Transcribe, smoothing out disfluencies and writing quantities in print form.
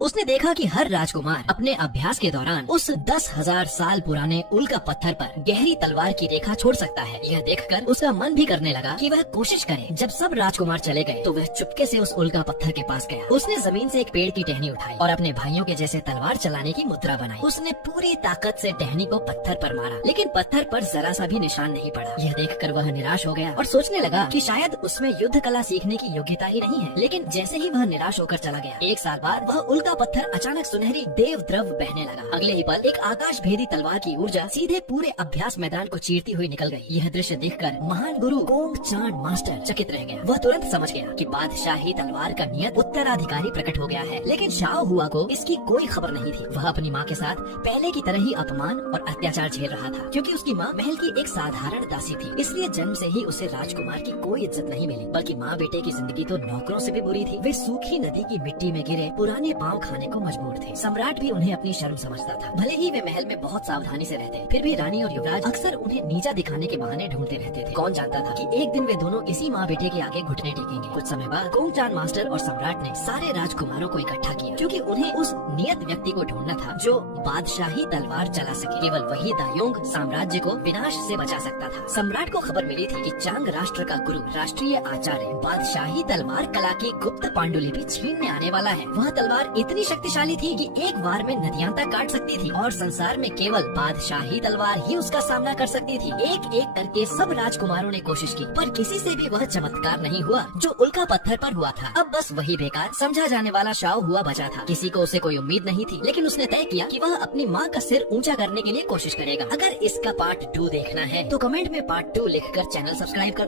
उसने देखा कि हर राजकुमार अपने अभ्यास के दौरान उस 10,000 साल पुराने उल्का पत्थर पर गहरी तलवार की रेखा छोड़ सकता है। यह देखकर उसका मन भी करने लगा कि वह कोशिश करे। जब सब राजकुमार चले गए तो वह चुपके से उस उल्का पत्थर के पास गया। उसने जमीन से एक पेड़ की टहनी उठाई और अपने भाइयों के जैसे तलवार चलाने की मुद्रा बनाई। उसने पूरी ताकत से टहनी को पत्थर पर मारा, लेकिन पत्थर पर जरा सा भी निशान नहीं पड़ा। यह देखकर वह निराश हो गया और सोचने लगा कि शायद उसमें युद्ध कला सीखने की योग्यता ही नहीं है। लेकिन जैसे ही वह निराश होकर चला गया, 1 साल बाद वह उल्का पत्थर अचानक सुनहरी देव द्रव बहने लगा। अगले ही पल एक आकाश भेदी तलवार की ऊर्जा सीधे पूरे अभ्यास मैदान को चीरती हुई निकल गई। यह दृश्य देखकर महान गुरु गोंग चांद मास्टर चकित रह गया। वह तुरंत समझ गया कि बादशाही तलवार का नियत उत्तराधिकारी प्रकट हो गया है। लेकिन शाओ हुआ को इसकी कोई खबर नहीं थी। वह अपनी माँ के साथ पहले की तरह ही अपमान और अत्याचार झेल रहा था, क्योंकि उसकी माँ महल की एक साधारण दासी थी। इसलिए जन्म से ही उसे राजकुमार की कोई इज्जत नहीं मिली, बल्कि माँ बेटे की जिंदगी तो नौकरों से भी बुरी थी। वे सूखी नदी की मिट्टी में गिरे पुराने पाँव खाने को मजबूर थे। सम्राट भी उन्हें अपनी शर्म समझता था। भले ही वे महल में बहुत सावधानी से रहते, फिर भी रानी और युवराज अक्सर उन्हें नीचा दिखाने के बहाने ढूंढते रहते थे। कौन जानता था कि एक दिन वे दोनों इसी माँ बेटे के आगे घुटने टेकेंगे। कुछ समय बाद गोंगचान मास्टर और सम्राट ने सारे राजकुमारों को इकट्ठा किया, क्योंकि उन्हें उस नियत व्यक्ति को ढूंढना था जो बादशाही तलवार चला सके। केवल वही दायोंग साम्राज्य को विनाश से बचा सकता था। सम्राट को खबर मिली थी कि चांग राष्ट्र का गुरु राष्ट्रीय आचार्य बादशाही तलवार कला की गुप्त पांडुलिपि छीनने आने वाला है। वह तलवार इतनी शक्तिशाली थी कि एक बार में नदियां तक काट सकती थी और संसार में केवल बादशाही तलवार ही उसका सामना कर सकती थी। एक एक करके सब राजकुमारों ने कोशिश की, पर किसी से भी वह चमत्कार नहीं हुआ जो उल्का पत्थर पर हुआ था। अब बस वही बेकार समझा जाने वाला शाओ हुआ बचा था। किसी को उसे कोई उम्मीद नहीं थी, लेकिन उसने तय किया कि वह अपनी माँ का सिर ऊंचा करने के लिए कोशिश करेगा। अगर इसका पार्ट 2 देखना है तो कमेंट में पार्ट 2 लिखकर चैनल सब्सक्राइब कर